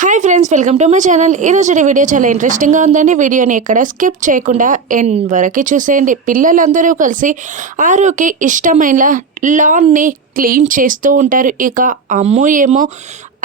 Hi friends welcome to my channel. ఈరోజు video చాలా ఇంట్రెస్టింగ్గా ఉందండి. వీడియోని ఎక్కడ స్కిప్ చేయకుండా ఎన్ వరకు చూసేయండి. పిల్లలందరూ కలిసి ఆరుకి ఇష్టమైన లాన్ని క్లీన్ చేస్తూ ఉంటారు. ఇక అమ్ము ఏమో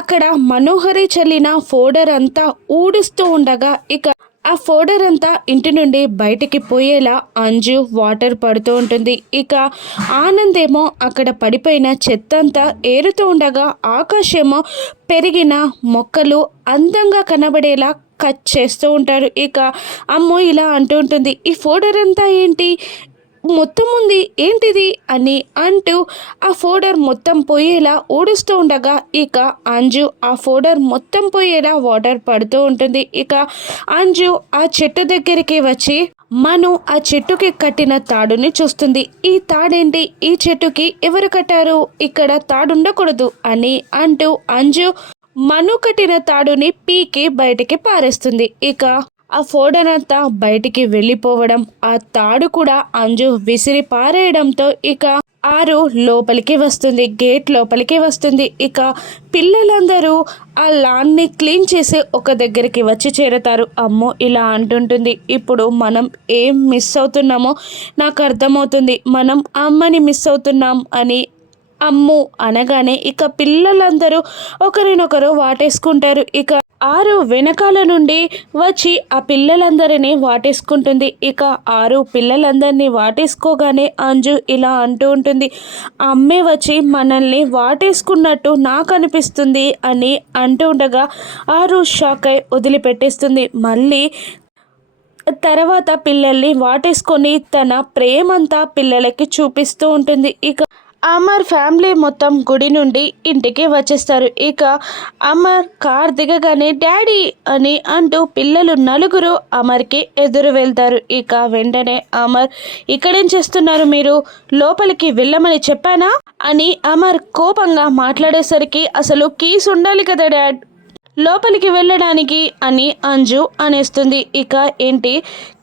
అక్కడ మనోహరి చల్లిన ఫోడర్ అంతా ఊడుస్తూ ఉండగా ఇక ఆ ఫోడర్ అంతా ఇంటి నుండి బయటికి పోయేలా అంజు వాటర్ పడుతూ ఉంటుంది. ఇక ఆనంద్ ఏమో అక్కడ పడిపోయిన చెత్త అంతా ఏరుతూ ఉండగా ఆకాశేమో పెరిగిన మొక్కలు అందంగా కనబడేలా కట్ చేస్తూ ఉంటారు. ఇక అమ్మో ఇలా అంటూ ఉంటుంది. ఈ ఫోడర్ అంతా ఏంటి? మొత్తం ఉంది ఏంటిది? అని అంటూ ఆ ఫోడర్ మొత్తం పోయేలా ఊడుస్తూ ఉండగా ఇక అంజు ఆ ఫోడర్ మొత్తం పోయేలా వాటర్ పడుతూ ఉంటుంది. ఇక అంజు ఆ చెట్టు దగ్గరికి వచ్చి మను ఆ చెట్టుకి కట్టిన తాడుని చూస్తుంది. ఈ తాడేంటి? ఈ చెట్టుకి ఎవరు కట్టారు? ఇక్కడ తాడు ఉండకూడదు అని అంటూ అంజు మను కట్టిన తాడుని పీకి బయటికి పారేస్తుంది. ఇక ఆ ఫోడన్ అంతా బయటికి వెళ్ళిపోవడం ఆ తాడు కూడా అంజు విసిరి పారేయడంతో ఇక ఆరు లోపలికి వస్తుంది గేట్ లోపలికి వస్తుంది. ఇక పిల్లలందరూ ఆ లాన్ని క్లీన్ చేసి ఒక దగ్గరికి వచ్చి చేరతారు. అమ్మో ఇలా అంటుంటుంది. ఇప్పుడు మనం ఏం మిస్ అవుతున్నామో నాకు అర్థమవుతుంది. మనం అమ్మని మిస్ అవుతున్నాం అని అమ్ము అనగానే ఇక పిల్లలందరూ ఒకరినొకరు వాటేసుకుంటారు. ఇక ఆరు వెనకాల నుండి వచ్చి ఆ పిల్లలందరినీ వాటేసుకుంటుంది. ఇక ఆరు పిల్లలందరినీ వాటేసుకోగానే అంజు ఇలా అంటూ ఉంటుంది. అమ్మే వచ్చి మనల్ని వాటేసుకున్నట్టు నాకు అనిపిస్తుంది అని అంటూ ఉండగా ఆరు షాక్ అయి వదిలిపెట్టేస్తుంది. మళ్ళీ తర్వాత పిల్లల్ని వాటేసుకొని తన ప్రేమంతా పిల్లలకి చూపిస్తూ ఉంటుంది. ఇక అమర్ ఫ్యామిలీ మొత్తం గుడి నుండి ఇంటికి వచ్చేస్తారు. ఇక అమర్ కార్ దిగగానే డాడీ అని అంటూ పిల్లలు నలుగురు అమర్కి ఎదురు వెళ్తారు. ఇక వెంటనే అమర్ ఇక్కడేం చేస్తున్నారు మీరు? లోపలికి వెళ్ళమని చెప్పానా? అని అమర్ కోపంగా మాట్లాడేసరికి అసలు కీస్ ఉండాలి కదా డాడ్? లోపలికి వెళ్ళడానికి అని అంజు అనేస్తుంది. ఇక ఏంటి?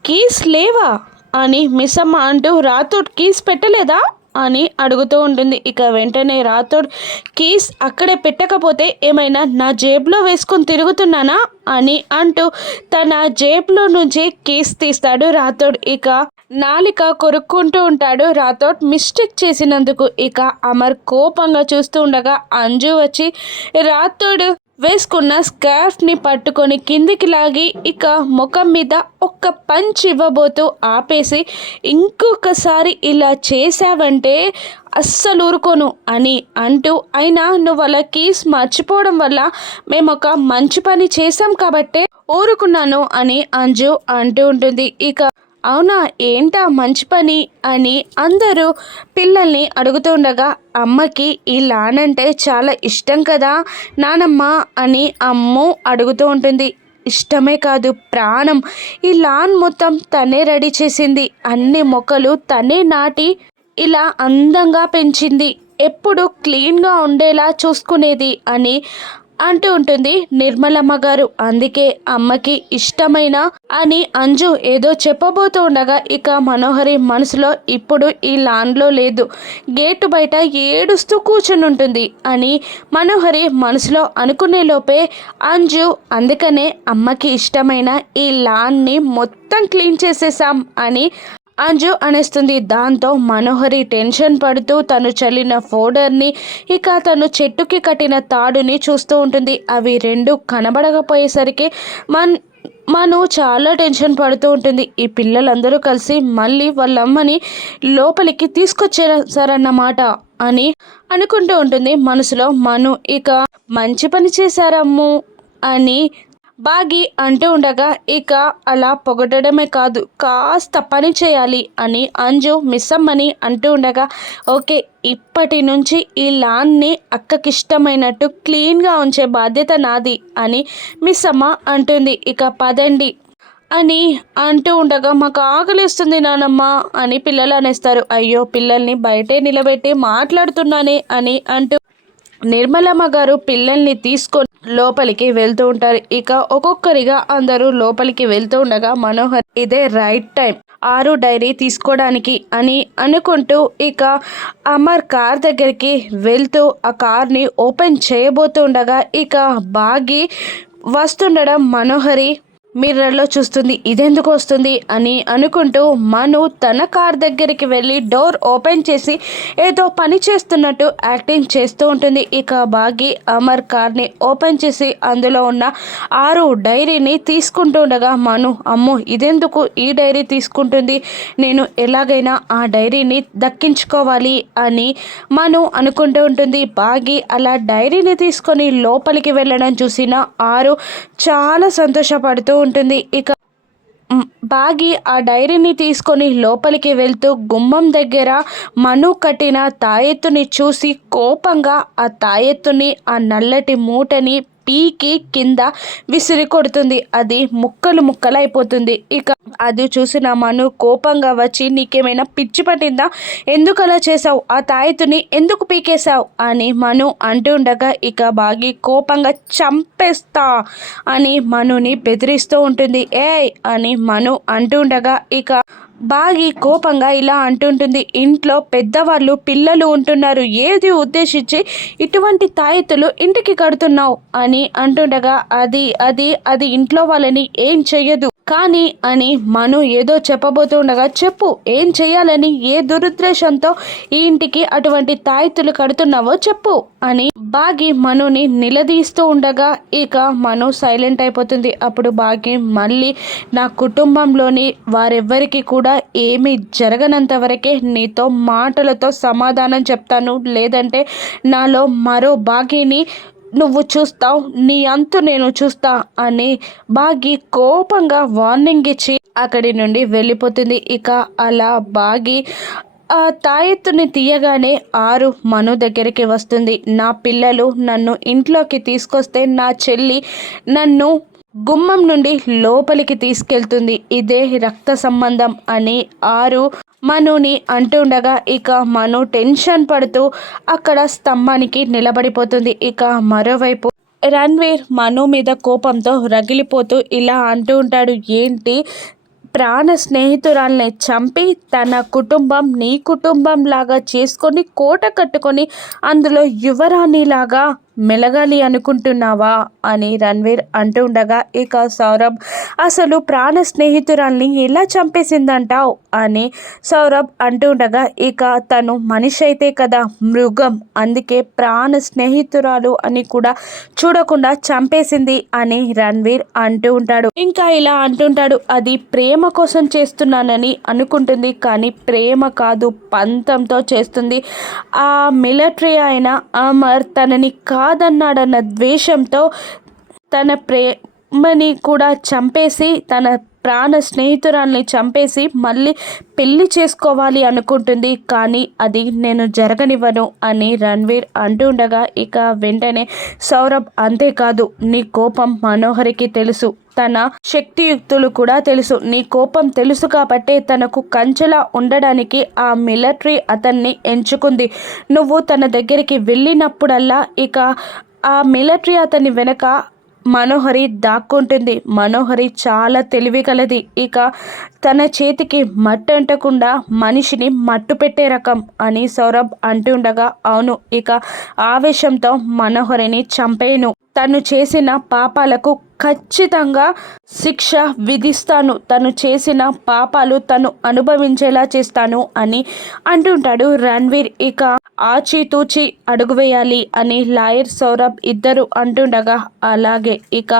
కీస్ లేవా? అని మిస్ అమ్మ అంటూ రాతోడ్ కీస్ పెట్టలేదా? అని అడుగుతూ ఉంటుంది. ఇక వెంటనే రాతోడ్ కీస్ అక్కడే పెట్టకపోతే ఏమైనా నా జేబులో వేసుకొని తిరుగుతున్నానా? అని అంటూ తన జేబులో నుంచి కీస్ తీస్తాడు రాథోడ్. ఇక నాలిక కొరుక్కుంటూ ఉంటాడు రాతోడ్ మిస్టేక్ చేసినందుకు ఇక అమర్ కోపంగా చూస్తూ ఉండగా అంజు వచ్చి రాతోడు వేసుకున్న స్కార్ఫ్ని పట్టుకొని కిందికి లాగి ఇక ముఖం మీద ఒక్క పంచ్ ఇవ్వబోతూ ఆపేసి ఇంకొకసారి ఇలా చేసావంటే అస్సలు ఊరుకోను అని అంటూ అయినా నువ్వు అలా కీస్ మర్చిపోవడం వల్ల మేము ఒక మంచి పని చేసాం కాబట్టే ఊరుకున్నాను అని అంజు అంటూ ఉంటుంది. ఇక అవునా? ఏంటా మంచి పని? అని అందరూ పిల్లల్ని అడుగుతుండగా అమ్మకి ఈ లాన్ అంటే చాలా ఇష్టం కదా నానమ్మ? అని అమ్ము అడుగుతూ ఉంటుంది. ఇష్టమే కాదు ప్రాణం. ఈ లాన్ మొత్తం తనే రెడీ చేసింది. అన్ని మొక్కలు తనే నాటి ఇలా అందంగా పెంచింది. ఎప్పుడు క్లీన్గా ఉండేలా చూసుకునేది అని అంటూ ఉంటుంది నిర్మలమ్మ గారు అందుకే అమ్మకి ఇష్టమైన అని అంజు ఏదో చెప్పబోతూ ఉండగా ఇక మనోహరి మనసులో ఇప్పుడు ఈ లాన్లో లేదు. గేటు బయట ఏడుస్తూ కూర్చుని ఉంటుంది అని మనోహరి మనసులో అనుకునే లోపే అంజు అందుకనే అమ్మకి ఇష్టమైన ఈ లాన్ని మొత్తం క్లీన్ చేసేసాం అని అంజు అనేస్తుంది. దాంతో మనోహరి టెన్షన్ పడుతూ తను చల్లిన ఫోడర్ని ఇక తను చెట్టుకి కట్టిన తాడుని చూస్తూ ఉంటుంది. అవి రెండు కనబడకపోయేసరికి మన్ మను చాలా టెన్షన్ పడుతూ ఉంటుంది. ఈ పిల్లలందరూ కలిసి మళ్ళీ వాళ్ళ అమ్మని లోపలికి తీసుకొచ్చేసారన్నమాట అని అనుకుంటూ ఉంటుంది మనసులో. మను ఇక మంచి పని చేశారమ్ము అని బాగి అంటూ ఉండగా ఇక అలా పొగడమే కాదు కాస్త పని చేయాలి అని అంజు మిస్సమ్మని అంటూ ఉండగా ఓకే ఇప్పటి నుంచి ఈ లాన్ని అక్కకిష్టమైనట్టు క్లీన్గా ఉంచే బాధ్యత నాది అని మిస్సమ్మ అంటుంది. ఇక పదండి అని అంటూ ఉండగా మాకు ఆకలిస్తుంది నానమ్మ అని పిల్లలు అనేస్తారు. అయ్యో పిల్లల్ని బయటే నిలబెట్టి మాట్లాడుతున్నానే అని అంటూ నిర్మలమ్మ గారు పిల్లల్ని తీసుకొని లోపలికి వెళ్తూ ఉంటారు. ఇక ఒక్కొక్కరిగా అందరూ లోపలికి వెళ్తూ ఉండగా మనోహర్ ఇదే రైట్ టైం. ఆరు డైరీ తీసుకోవడానికి అని అనుకుంటూ ఇక అమర్ కార్ దగ్గరికి వెళ్తూ ఆ కార్ని ఓపెన్ చేయబోతుండగా ఇక బాగి వస్తుండడం మనోహరి మిర్రర్లో చూస్తుంది. ఇదెందుకు వస్తుంది అని అనుకుంటూ మను తన కార్ దగ్గరికి వెళ్ళి డోర్ ఓపెన్ చేసి ఏదో పని చేస్తున్నట్టు యాక్టింగ్ చేస్తూ ఉంటుంది. ఇక బాగి అమర్ కార్ని ఓపెన్ చేసి అందులో ఉన్న ఆరు డైరీని తీసుకుంటుండగా మను అమ్మో ఇదెందుకు ఈ డైరీ తీసుకుంటుంది? నేను ఎలాగైనా ఆ డైరీని దక్కించుకోవాలి అని మను అనుకుంటూ ఉంటుంది. బాగి అలా డైరీని తీసుకొని లోపలికి వెళ్ళడం చూసిన ఆరు చాలా సంతోషపడుతూ ఉంటుంది. ఇక బాగి ఆ డైరీని తీసుకొని లోపలికి వెళ్తూ గుమ్మం దగ్గర మను కట్టిన తాయెత్తుని చూసి కోపంగా ఆ తాయెత్తుని ఆ నల్లటి మూటని పీకి కింద విసిరి కొడుతుంది. అది ముక్కలు ముక్కలైపోతుంది. ఇక అది చూసిన మను కోపంగా వచ్చి నీకేమైనా పిచ్చి పట్టిందా? ఎందుకు అలా చేసావు ఆ తాయితుని ఎందుకు పీకేశావు? అని మను అంటుండగా ఇక బాగి కోపంగా చంపేస్తా అని మనుని బెదిరిస్తూ ఉంటుంది. ఏ అని మను అంటుండగా ఇక బాగి కోపంగా ఇలా అంటుంటుంది. ఇంట్లో పెద్దవాళ్ళు పిల్లలు ఉంటున్నారు. ఏది ఉద్దేశించి ఇటువంటి తాయెత్తులు ఇంటికి కడుతున్నావు అని అంటుండగా అది అది అది ఇంట్లో వాళ్ళని ఏం చెయ్యదు. కానీ అని మను ఏదో చెప్పబోతుండగా చెప్పు ఏం చేయాలని ఏ దురుద్దేశంతో ఈ ఇంటికి అటువంటి తాయితులు కడుతున్నావో చెప్పు అని బాగి మనుని నిలదీస్తూ ఉండగా ఇక మను సైలెంట్ అయిపోతుంది. అప్పుడు బాగి మళ్ళీ నా కుటుంబంలోని వారెవ్వరికి కూడా ఏమీ జరగనంత వరకే నీతో మాటలతో సమాధానం చెప్తాను. లేదంటే నాలో మరో బాగిని నువ్వు చూస్తావు నీ అంతు నేను చూస్తా అని బాగి కోపంగా వార్నింగ్ ఇచ్చి అక్కడి నుండి వెళ్ళిపోతుంది. ఇక అలా బాగి ఆ తాయెత్తుని తీయగానే ఆరు మను దగ్గరికి వస్తుంది. నా పిల్లలు నన్ను ఇంట్లోకి తీసుకొస్తే నా చెల్లి నన్ను గుమ్మం నుండి లోపలికి తీసుకెళ్తుంది. ఇదే రక్త సంబంధం అని ఆరు మనుని అంటుండగా ఇక మను టెన్షన్ పడుతూ అక్కడ స్తంభానికి నిలబడిపోతుంది. ఇక మరోవైపు రణ్వీర్ మను మీద కోపంతో రగిలిపోతూ ఇలా అంటూ ఉంటాడు ఏంటి? ప్రాణ స్నేహితురాల్ని చంపి తన కుటుంబం నీ కుటుంబం లాగా చేసుకొని కోట కట్టుకొని అందులో యువరాణిలాగా మెలగాలి అనుకుంటున్నావా అని రణ్వీర్ అంటుండగా ఇక సౌరభ్ అసలు ప్రాణ స్నేహితురాల్ని ఎలా చంపేసిందంటావు? అని సౌరభ్ అంటుండగా ఇక తను మనిషి అయితే కదా మృగం అందుకే ప్రాణ స్నేహితురాలు అని కూడా చూడకుండా చంపేసింది అని రణ్వీర్ అంటూ ఉంటాడు. ఇంకా ఇలా అంటుంటాడు అది ప్రేమ కోసం చేస్తున్నానని అనుకుంటుంది కానీ ప్రేమ కాదు పంతంతో చేస్తుంది. ఆ మిలిటరీ అయిన అమర్ తనని కాదన్నాడన్న ద్వేషంతో తన ప్రేమని కూడా చంపేసి తన ప్రాణ స్నేహితురాల్ని చంపేసి మళ్ళీ పెళ్ళి చేసుకోవాలి అనుకుంటుంది. కానీ అది నేను జరగనివ్వను అని రణ్వీర్ అంటుండగా ఇక వెంటనే సౌరభ్ అంతేకాదు నీ కోపం మనోహరికి తెలుసు. తన శక్తియుక్తులు కూడా తెలుసు. నీ కోపం తెలుసు కాబట్టే తనకు కంచెలా ఉండడానికి ఆ మిలిటరీ అతన్ని ఎంచుకుంది. నువ్వు తన దగ్గరికి వెళ్ళినప్పుడల్లా ఇక ఆ మిలిటరీ అతని వెనక మనోహరి దాక్కుంటుంది. మనోహరి చాలా తెలివి కలది ఇక తన చేతికి మట్టి అంటకుండా మనిషిని మట్టు పెట్టే రకం అని సౌరభ్ అంటుండగా అవును ఇక ఆవేశంతో మనోహరిని చంపేను తను చేసిన పాపాలకు ఖచ్చితంగా శిక్ష విధిస్తాను. తను చేసిన పాపాలు తను అనుభవించేలా చేస్తాను అని అంటుంటాడు రణ్వీర్. ఇక ఆచితూచి అడుగు వేయాలి అని లాయర్ సౌరభ్ ఇద్దరు అంటుండగా అలాగే ఇక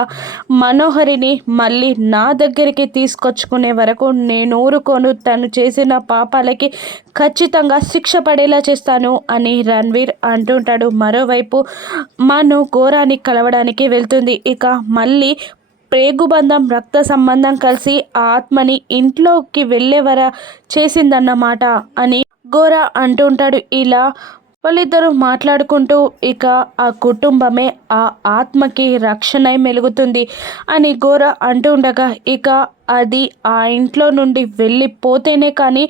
మనోహరిని మళ్ళీ నా దగ్గరికి తీసుకొచ్చుకునే వరకు నేను ఊరుకోను. తను చేసిన పాపాలకి ఖచ్చితంగా శిక్ష పడేలా చేస్తాను అని రణ్వీర్ అంటుంటాడు. మరోవైపు మను ఘోరాన్ని కలవడానికి వెళ్తుంది. ఇక మళ్ళీ ప్రేగుబంధం రక్త సంబంధం కలిసి ఆ ఆత్మని ఇంట్లోకి వెళ్ళేవర చేసిందన్నమాట అని గోర అంటుంటాడు. ఇలా వాళ్ళిద్దరూ మాట్లాడుకుంటూ ఇక ఆ కుటుంబమే ఆ ఆత్మకి రక్షణై మెలుగుతుంది అని గోర అంటూ ఉండగా ఇక అది ఆ ఇంట్లో నుండి వెళ్ళిపోతేనే కానీ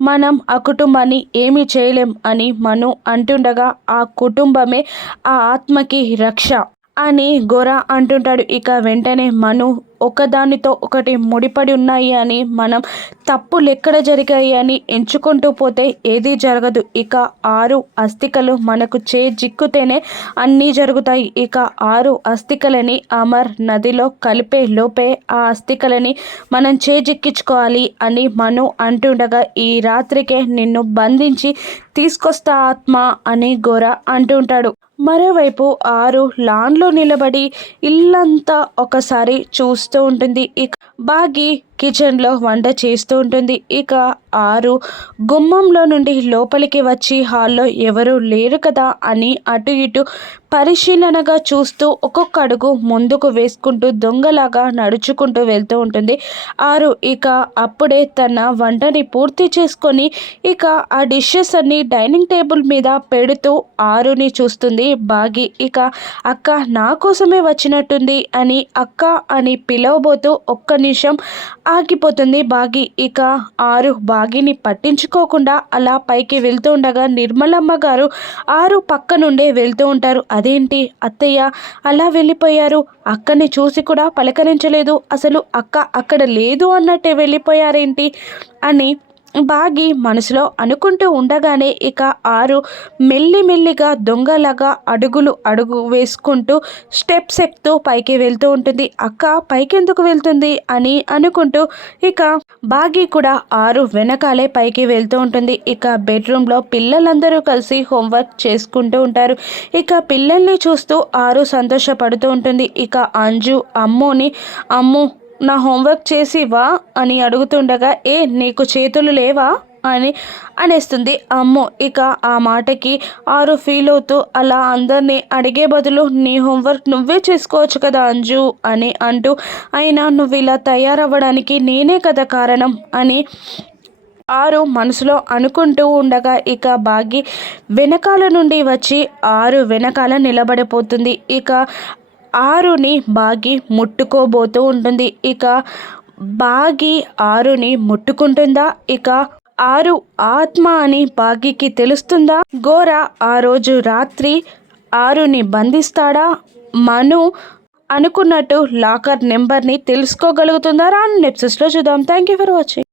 మనం ఆ కుటుంబాన్ని ఏమీ చేయలేం అని మను అంటుండగా ఆ కుటుంబమే ఆ ఆత్మకి రక్ష అని గోర అంటుంటాడు. ఇక వెంటనే మను ఒకదానితో ఒకటి ముడిపడి ఉన్నాయి అని మనం తప్పులు ఎక్కడ జరిగాయి అని ఎంచుకుంటూ పోతే ఏదీ జరగదు. ఇక ఆరు అస్థికలు మనకు చే జిక్కుతేనే అన్నీ జరుగుతాయి. ఇక ఆరు అస్థికలని అమర్ నదిలో కలిపే లోపే ఆ అస్థికలని మనం చేజిక్కించుకోవాలి అని మను అంటుండగా ఈ రాత్రికే నిన్ను బంధించి తీసుకొస్తా ఆత్మ అని గోర అంటుంటాడు. మరోవైపు ఆరు లాన్లో నిలబడి ఇల్లంతా ఒకసారి చూసి వస్తూ ఉంటుంది. ఇక బాగి కిచెన్లో వంట చేస్తూ ఉంటుంది. ఇక ఆరు గుమ్మంలో నుండి లోపలికి వచ్చి హాల్లో ఎవరూ లేరు కదా అని అటు ఇటు పరిశీలనగా చూస్తూ ఒక్కొక్క అడుగు ముందుకు వేసుకుంటూ దొంగలాగా నడుచుకుంటూ వెళ్తూ ఉంటుంది. ఆరు ఇక అప్పుడే తన వంటని పూర్తి చేసుకొని ఇక ఆ డిషెస్ అన్ని డైనింగ్ టేబుల్ మీద పెడుతూ ఆరుని చూస్తుంది. బాగి ఇక అక్క నా కోసమే వచ్చినట్టుంది అని అక్క అని పిలవబోతూ ఒక్క నిమిషం ఆగిపోతుంది బాగి. ఇక ఆరు బాగిని పట్టించుకోకుండా అలా పైకి వెళ్తూ ఉండగా నిర్మలమ్మ గారు ఆరు పక్క నుండే వెళ్తూ ఉంటారు. అదేంటి అత్తయ్య అలా వెళ్ళిపోయారు? అక్కని చూసి కూడా పలకరించలేదు. అసలు అక్క అక్కడ లేదు అన్నట్టే వెళ్ళిపోయారేంటి? అని బాగి మనసులో అనుకుంటూ ఉండగానే ఇక ఆరు మెల్లిమెల్లిగా దొంగలాగా అడుగులు అడుగు వేసుకుంటూ స్టెప్స్ ఎక్కుతూ పైకి వెళ్తూ ఉంటుంది. అక్క పైకెందుకు వెళ్తుంది? అని అనుకుంటూ ఇక బాగి కూడా ఆరు వెనకాలే పైకి వెళ్తూ ఉంటుంది. ఇక బెడ్రూమ్లో పిల్లలందరూ కలిసి హోంవర్క్ చేసుకుంటూ ఉంటారు. ఇక పిల్లల్ని చూస్తూ ఆరు సంతోషపడుతూ ఉంటుంది. ఇక అంజు అమ్ముని అమ్ము నా హోంవర్క్ చేసి వా అని అడుగుతుండగా ఏ నీకు చేతులు లేవా? అని అనేస్తుంది. అమ్మో ఇక ఆ మాటకి ఆరు ఫీల్ అవుతూ అలా అందరినీ అడిగే బదులు నీ హోంవర్క్ నువ్వే చేసుకోవచ్చు కదా అంజు అని అంటూ అయినా నువ్వు ఇలా తయారవ్వడానికి నేనే కదా కారణం అని ఆరు మనసులో అనుకుంటూ ఉండగా ఇక బాగి వెనకాల నుండి వచ్చి ఆరు వెనకాల నిలబడిపోతుంది. ఇక ఆరుని బాగి ముట్టుకోబోతూ ఉంటుంది. ఇక బాగి ఆరుని ముట్టుకుంటుందా? ఇక ఆరు ఆత్మ అని బాగికి తెలుస్తుందా? గోర ఆ రోజు రాత్రి ఆరుని బంధిస్తాడా? మను అనుకున్నట్టు లాకర్ నెంబర్ని తెలుసుకోగలుగుతుందా? రాను నెప్సెస్లో చూద్దాం. Thank you for watching.